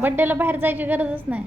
बर्थडेला बाहेर जायची गरजच नाही.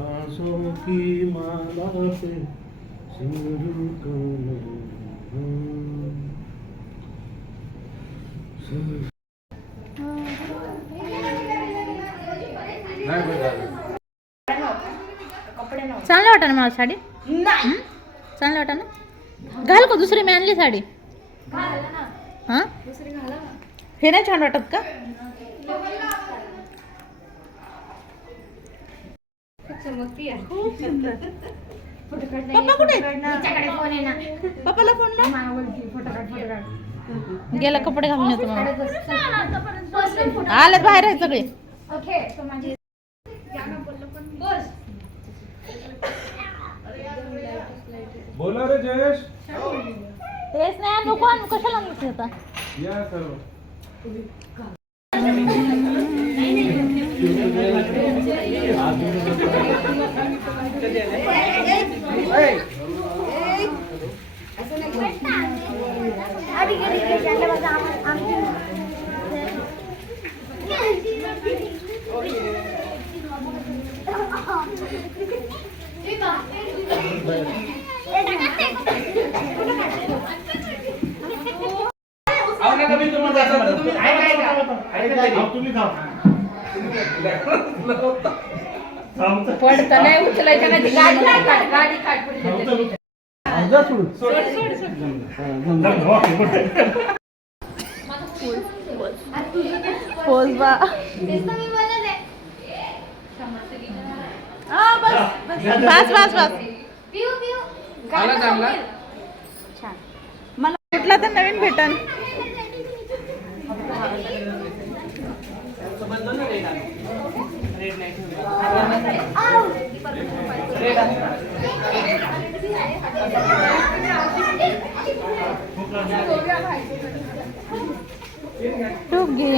आंसू की माला पे सिंदूर चांगलं वाटत ना मला साडी. चांगलं वाटत ना. घाल का दुसरी मी आणली साडी. हा हे नाही छान वाटत का. पप्पा कुठे. पप्पाला फोन लाव. गेला कपडे घालून येतो. आलेत बाहेर आहे सगळे. बोला रे जयेश. तेच नाही नको कशाला आणलं आता. या सर्व पडतं नाही उचलायचं नाही. गाडी काट पुढे. पोज बा. बस बस बस. मला कुठला तर नवीन भेटन. टुगी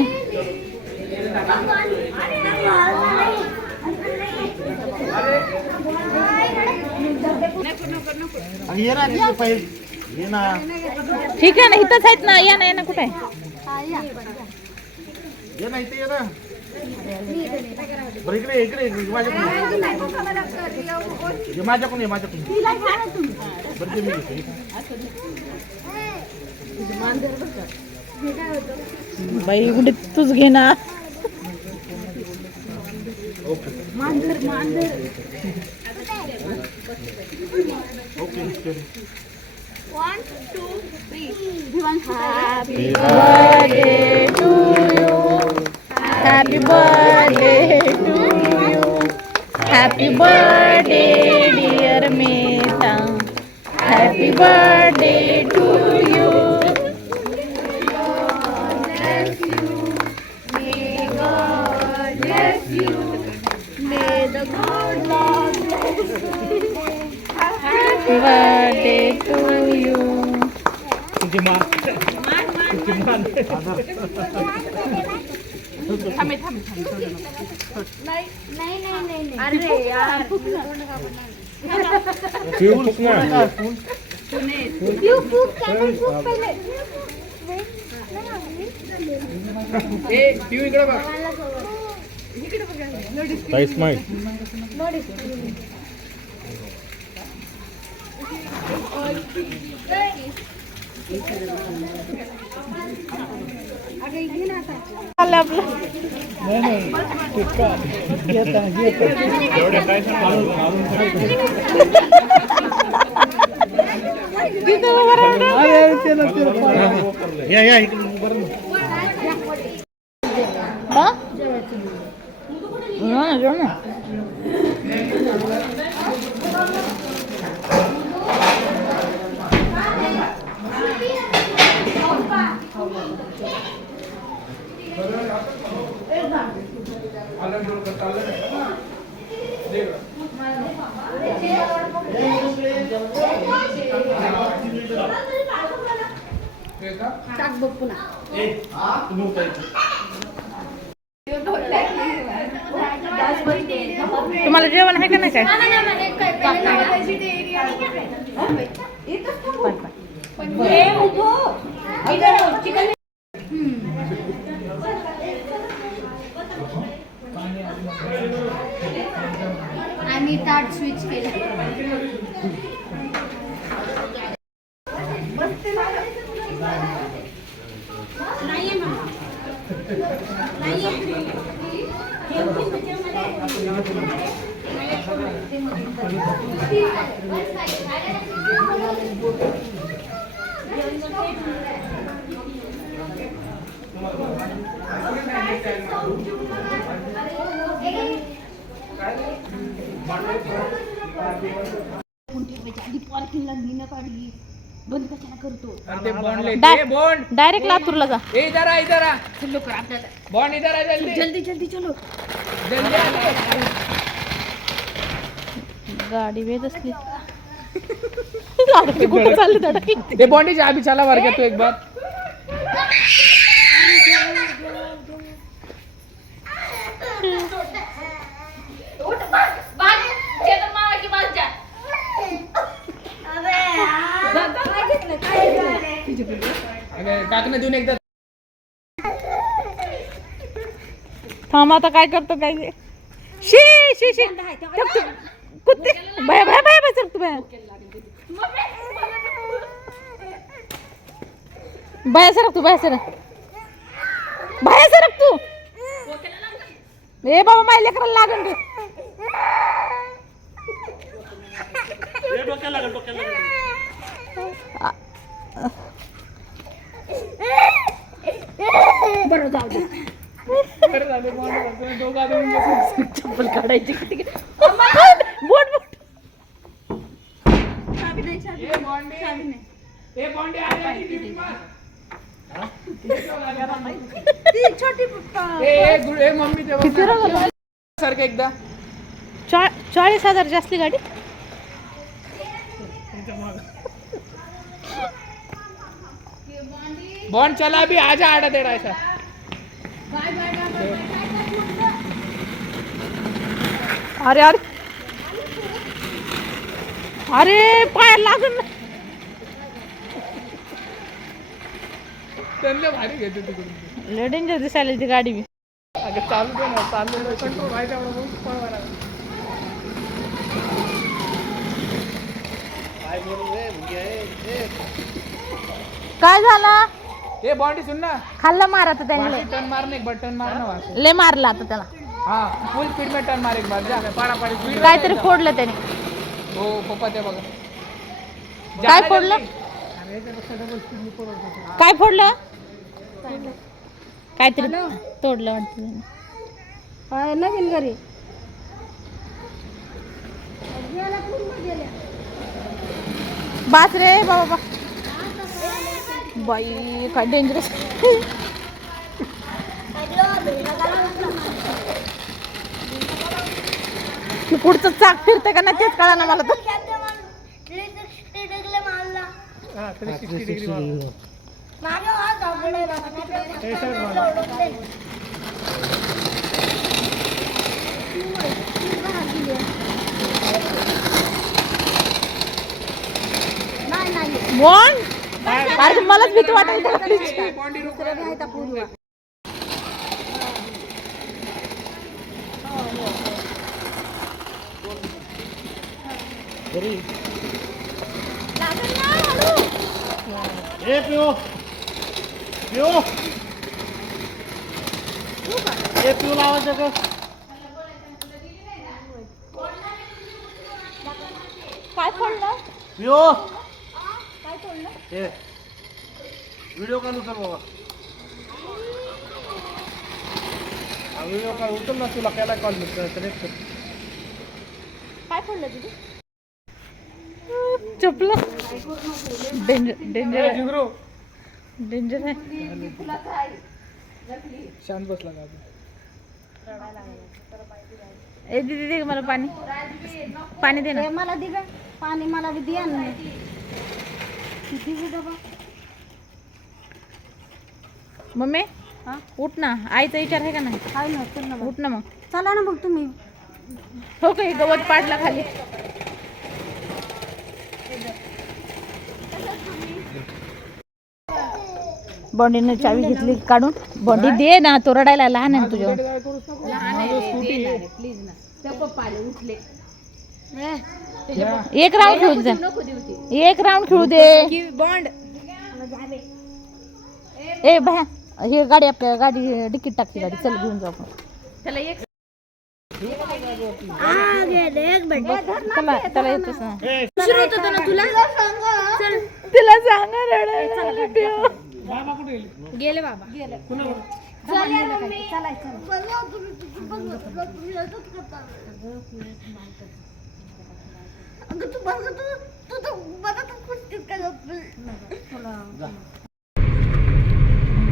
ठीक आहे ना. इथंच आहेत ना. या ना या ना. कुठे आहे. इकडे इकडे माझ्याकडून बाई कुठे तूच घे ना. One, two, three. Happy birthday to you. Happy birthday to you. Happy birthday dear Meta. Happy birthday to you. May God bless you. May the good Lord bless you. Happy birthday to you. नाही. अरे यार. तुम्हाला जेवण आहे का नाही काय? आम्ही ताट स्विच केलं. पार्किंगला मीनं काढली. बंद कशाला करतो? ते बॉन्ड ले बॉन्ड डायरेक्ट लातूरला जा. इधर आ चल लवकर आपल्याला. बॉन्ड इधर आ जल्दी जल्दी जल्दी चलो. जल्दी आ गाडी वेद असली. गाडी कुठं चालली धडकली. ते बॉन्ड की चाबी चला वर तू एक बार. टाकणं देऊन एकदा. थांब आता काय करतो काय ते. शी शी शी कुत्ते बाय बाय बाय बाय सरक तू बाय बाय सरक तू बाय सरक बाय सरक तू. ए बाबा माझ्या लेकराला लागन तू. बरं जाऊ दे. चप्पल काढायची बोट बोट. मम्मी सारखं एकदा 40,000 जास्ती गाडी. बॉन्ड चला अभी आजा आड़ा तेरा ऐसा. अरे अरे अरे पाय लागून. त्यांना भारी घेते तिकडून. लय डेंजर दिसायला ती गाडी बी. अगं चालू दे ना चालू कंट्रोल व्हायचा पळवा. काय झालं. हे बॉन्डी सुन ना. खाल्लं मार आता त्याने. टर्न मारने एक बार टर्न मारना वास. लय मारला आता त्याला. हाँ फुल स्पीड में टर्न मार एक बार. जा पाड़ा पाड़ी स्पीड. काहीतरी फोडलं त्याने. हो पप्पा ते बघा. काय फोडलं. काय फोडलं. काहीतरी तोडलं वाटतं. नवीन घरी बास रे बाबा. बाई काय डेंजरस. पुढचं चाक फिरतं का नाही तेच कळा ना मला तर. हाँ 360 डिग्री मारो. बॉन्ड अरे मलाच भीती वाटायला लागली. बॉन्डी रुक. ए पिओ पिओ ए पिओ लावायचं का. काय फोडलं. पिओ ए व्हिडिओ काढ उचल बाबा. व्हिडिओ काढ उचल ना. तुला केला कॉल कनेक्ट कर. काय फोडलं तुझी चपला. डेंजर डेंजर जिगरू डेंजर आहे. शांत बसला का. ए दीदी दे मला पाणी. पाणी दे ना. मला दे गं पाणी. मला बी द्या ना. किती डबा. मम्मी उठ ना. आईचा विचार आहे का नाही. हाय ना चल ना. उठ ना मग. चला ना मग तुम्ही. हो काही गवत पाडला खाली. बॉन्डीने चावी घेतली काढून. बॉन्डी दे ना, तो रडायला लहान आहे ना तुझ्या. एक राऊंड खेळू दे, एक राऊंड खेळू दे. बॉन्ड ए भया, हे गाडी आपल्या गाडी तिकीट टाकते गाडी, चल घेऊन जाऊ आपण. त्याला येतोच ना. तिला सांगा रडायला ठेव. गेले बाबा गेले.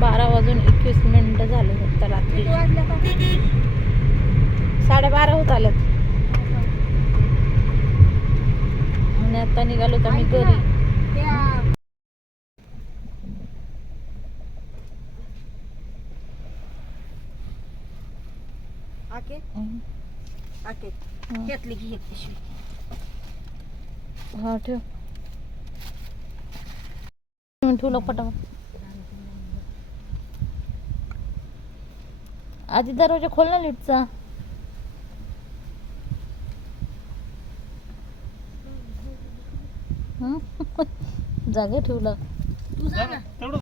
बारा वाजून 21 मिनिटं झाले फक्त रात्री. 12:30 होत आल्यात आणि आता निघालो तर मी घरी. घेतली की एक पिशवी. हा ठेव. ठेवलं पटापट. आधी दरवाजा खोल ना लिफ्टचा. जागा ठेवला. तू जा ना.